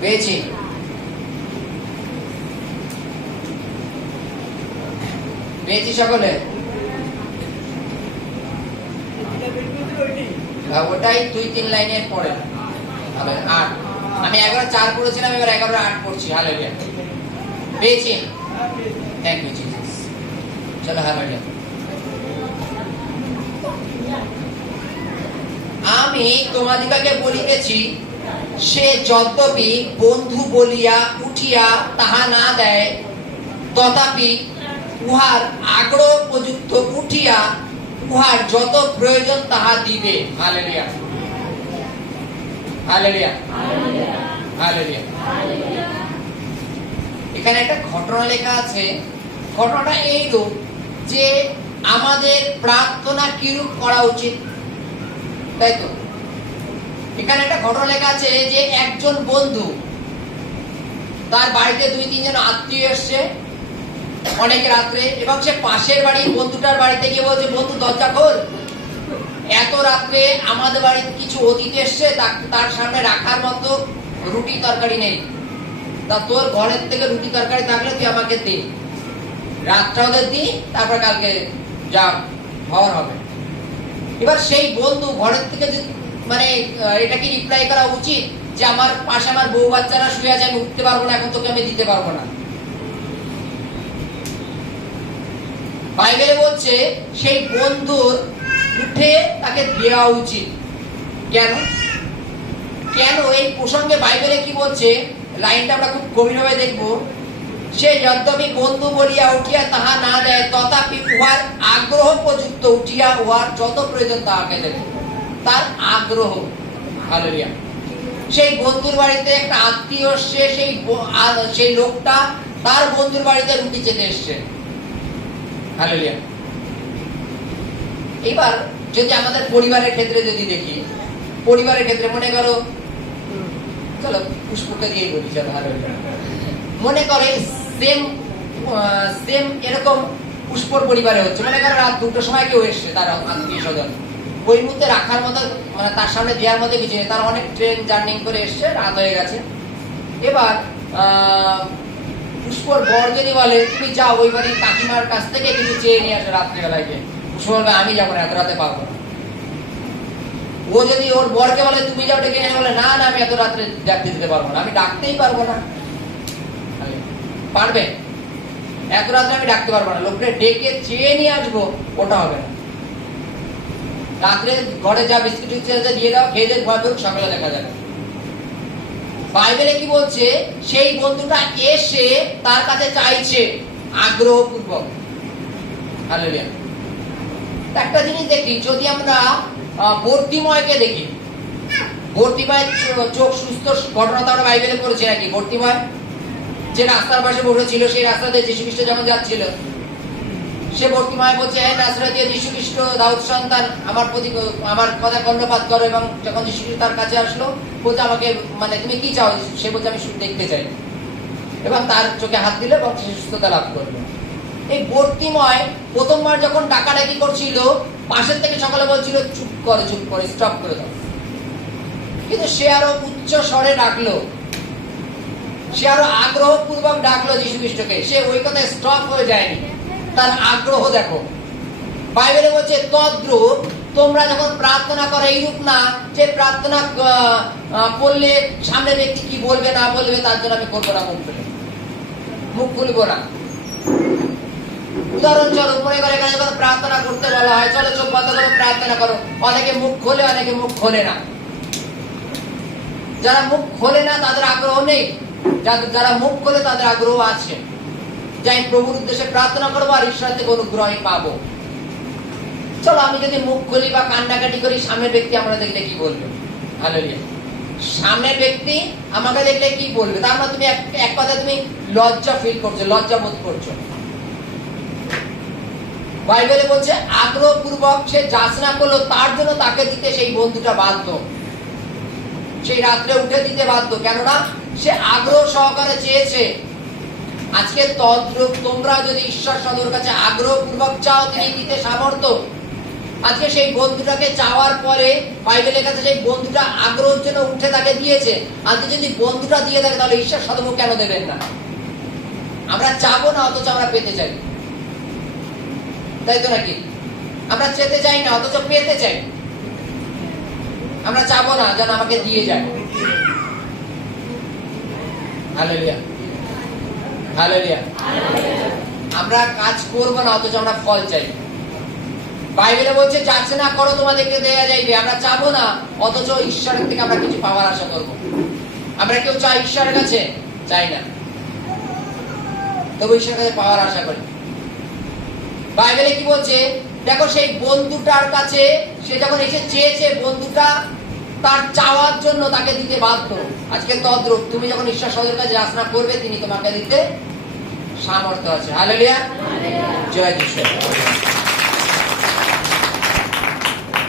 পেয়েছি? পেয়েছি সকলে? ওটাই 2-3 লাইনের পরে হবে 8। আমি 11-4 পড়েছিলাম, এবার 11-8 পড়ছি। হালেলুয়া। পেয়েছি? Thank you Jesus. চলো হালেলুয়া। আমি তোমাদিগকে বলিতেছি, সে যদ্যপি বন্ধু বলিয়া উঠিয়া তাহা না দেয়, তথাপি উহার আগ্রহ প্রযুক্ত উঠিয়া উহার যত প্রয়োজন তাহা দিবে। Hallelujah, hallelujah, hallelujah. এখানে একটা ঘটনা লেখা আছে। ঘটনাটা এইরূপ যে আমাদের প্রার্থনা কিরূপ করা উচিত, তাই তো? এখানে একটা ঘটনা লেখা আছে যে একজন বন্ধু, তার বাড়িতে 2-3 জন আত্মীয় এসছে অনেক রাত্রে, এবং সে পাশের বাড়ির বন্ধুটার বাড়িতে গিয়ে বলছে, বন্ধু দরজা খোল, এত রাত্রে আমাদের বাড়িতে কিছু অতিথি এসছে, তার সামনে রাখার মতো রুটি তরকারি নেই, তা তোর ঘরের থেকে রুটি তরকারি থাকলে তুই আমাকে দে, রাতটা ওদের দি, তারপর কালকে যা হওয়ার হবে। এবার সেই বন্ধু ঘরের থেকে মানে এটা কি রিপ্লাই করা উচিত যে আমার পাশে আমার বউ বাচ্চারা শুয়ে আছে, আমি উঠতে পারবো না, এখন তোকে আমি দিতে পারবো না? বাইবেলে বলছে সেই বন্ধুর উঠে তাকে দেওয়া উচিত। কেন? কেন এই প্রসঙ্গে বাইবেলে কি বলছে, লাইনটা আমরা খুব গভীরভাবে দেখবো। সে যদ্যপি বন্ধু বলিয়া উঠিয়া তাহা না দেয়, তথাপি উহার আগ্রহ প্রযুক্ত উঠিয়া উহার যত প্রয়োজন তাহাকে দেবে। তার আগ্রহ। হালেলুয়া। সেই বন্ধুর বাড়িতে একটা আত্মীয় এসছে, সেই লোকটা তার বন্ধুর বাড়িতে রুটি খেতে এসছে। হালেলুয়া। এবার যদি আমাদের পরিবারের ক্ষেত্রে যদি দেখি, পরিবারের ক্ষেত্রে মনে করো, চলো পুষ্পকে দিয়ে বলি, চলো হালেলুয়া। মনে করে সেম এরকম পুষ্পর পরিবারে হচ্ছে, মনে করো রাত 2টোর সময় কেউ এসছে তার আত্মীয় স্বজন, ওই মুহূর্তে রাখার মতো মানে তার সামনে দেওয়ার মতো কিছু নেই, তার অনেক ট্রেন জার্নি করে এসছে, রাত হয়ে গেছে। এবার পুষ্পর বর যদি বলে তুমি যাও ওই বাড়ির কাকিমার কাছ থেকে কিছু চেয়ে নিয়ে আসো রাত্রিবেলায় গিয়ে, পুষ্প বলবে আমি যাবো না, এত রাতে পারবো না। ও যদি ওর বরকে বলে তুমি যাও ডেকে নিয়ে, বলে না না আমি এত রাত্রে ডাকতে দিতে পারবো না, আমি ডাকতেই পারবো না। পারবে? এত রাত্রে আমি ডাকতে পারবো না, লোকটা ডেকে চেয়ে নিয়ে আসবো, ওটা হবে না। রাত্রে ঘরে যা বিস্কুট দিয়ে দাও, খেয়ে দিয়ে ঘর ধরুক, সকালে দেখা যাবে। বাইবেলে কি বলছে, সেই বন্ধুটা এসে তার কাছে চাইছে আগ্রহপূর্বক। হালেলুয়া। একটা জিনিস দেখি, যদি আমরা বর্তিময়কে দেখি, বর্তিময়ের চোখ সুস্থ ঘটনা তো আমরা বাইবেলে পড়েছি নাকি? বর্তিময় যে রাস্তার পাশে বসেছিল, সেই রাস্তাতে যীশু খ্রিস্ট যখন যাচ্ছিল, সে বর্তিময় বলছে, হে নাজরাথীয় যীশু খ্রিস্ট, দাউদ সন্তান, আমার কথা কর্ণপাত করো। এবং যখন যীশু খ্রিস্ট তার কাছে আসলো, বলছে আমাকে মানে তুমি কি চাও? সে বলছে আমি শুধু দেখতে চাই, এবং তার চোখে হাত দিল এবং সে সুস্থতা লাভ করলো। এই বর্তিময় প্রথমবার যখন ডাকাডাকি করছিল, পাশের থেকে সকালে বলছিল চুপ করে স্টপ করে দাও, কিন্তু সে আরো উচ্চ স্বরে ডাকলো, সে আরো আগ্রহপূর্বক ডাকলো যীশু খ্রিস্টকে। সে ওই কথায় স্টপ হয়ে যায়নি, তার আগ্রহ দেখো। বাইবেলে বলছে তদ্রূপ তোমরা যখন প্রার্থনা করো, এইরূপ না যে প্রার্থনা করলে সামনে ব্যক্তি কি বলবে না বলবে তার জন্য আমি করবো না, মুখ খুলবো না। উদাহরণস্বরূপ মনে করে এখানে যখন প্রার্থনা করতে বলা হয়, চলো চোখ বন্ধ করো প্রার্থনা করো, অনেকে মুখ খোলে, অনেকে মুখ খোলে না। যারা মুখ খোলে না তাদের আগ্রহ নেই, যারা মুখ খোলে তাদের আগ্রহ আছে, যাই প্রভুর উদ্দেশ্যে প্রার্থনা করবো আর ঈশ্বর থেকে অনুগ্রহ পাবো। চলো আমি যদি মুখ খুলি বা কান্নাকাটি করি, সামনের ব্যক্তি আমরা দেখলে কি বলবে? হালেলুয়া। সামনের ব্যক্তি আমাকে দেখলে কি বলবে? তার মানে তুমি এক কথা তুমি লজ্জা ফিল করছো, লজ্জা বোধ করছো। বাইবেলে বলছে আগ্রহপূর্বক সে যাচনা করলো, তার জন্য তাকে দিতে সেই বন্ধুটা বাধ্য, সেই রাত্রে উঠে দিতে বাধ্য, কেননা সে আগ্রহ সহকারে চেয়েছে। আজকে তদ্রূপ তোমরা যদি ঈশ্বর সদর কাছে আগ্রহপূর্বক চাও, তিনি দিতে সামর্থ্য। আজকে সেই বন্ধুটাকে চাওয়ার পরে বাইবেলের কাছে সেই বন্ধুটা আগ্রহের জন্য উঠে তাকে দিয়েছে। আজকে যদি বন্ধুটা দিয়ে থাকে তাহলে ঈশ্বর সদমুখ কেন দেবেন না? আমরা চাবো না অথচ আমরা পেতে চাই, তাই তো নাকি? আমরা চেতে চাই না অথচ পেতে চাই। আমরা চাবো না যেন আমাকে দিয়ে যায়। Hallelujah, hallelujah. আমরা কাজ করবো না অথচ আমরা ফল চাই। বাইবেলে বলছে যাচনা করো তোমাদেরকে দেয়া যাইবে। আমরা চাবো না অথচ ঈশ্বরের থেকে আমরা কিছু পাওয়ার আশা করবো। আমরা কেউ চাই ঈশ্বরের কাছে? চাই না, তবু ঈশ্বরের কাছে পাওয়ার আশা করি। বাইবেলে কি বলছে দেখো, সেই বন্ধুটার কাছে সে যখন এসে চেয়েছে, বন্ধুটা তার চাওয়ার জন্য তাকে দিতে বাধ্য। আজকে তদ্রূপ তুমি যখন ঈশ্বর সদর কাছে যাচনা করবে, তিনি তোমাকে দিতে সামর্থ্য আছে। হালেলুয়া, জয় যিশু।